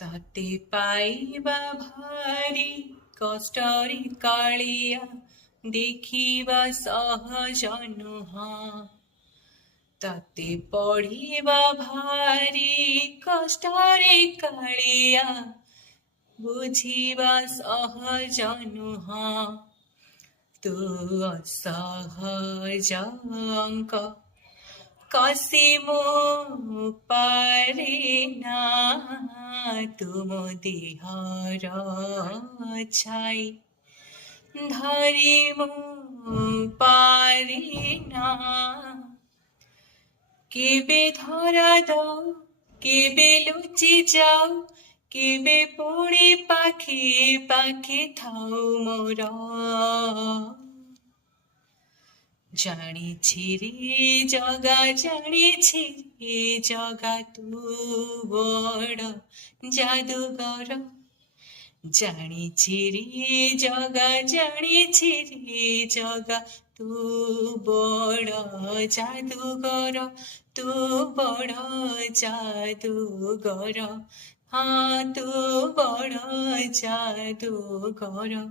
তাতে পাইবা ভারি কষ্টরে কাଳିয়া ଦେଖିବା ସହଜ ନୁହଁ ତାତେ ପଢ଼ିବା ଭାରି କଷ୍ଟରେ କାଳିଆ ବୁଝିବା ସହଜ ନୁହଁ ତୁ ଅସହଜ ଅଙ୍କ କଷି ମୁଁ ପାରେନା ତୁମ ଦେହର ଛାଇ ଧରି ମୁଁ ପାରେନା କେବେ ଧରା ଦଉ କେବେ ଲୁଚି ଯାଉ କେବେ ପୁଣି ପାଖେ ପାଖେ ଥାଉ ମୋର ଜାଣିଛି ରେ ଜଗା ଜାଣିଛି ରେ ଜଗା ତୁ ବଡ଼ ଜାଦୁଗର ଜାଣିଛି ରେ ଜଗା ଜାଣିଛି ରେ ଜଗା ତୁ ବଡ଼ ଜାଦୁଗର ତୁ ବଡ଼ ଜାଦୁଗର ହଁ ତୁ ବଡ଼ ଜାଦୁଗର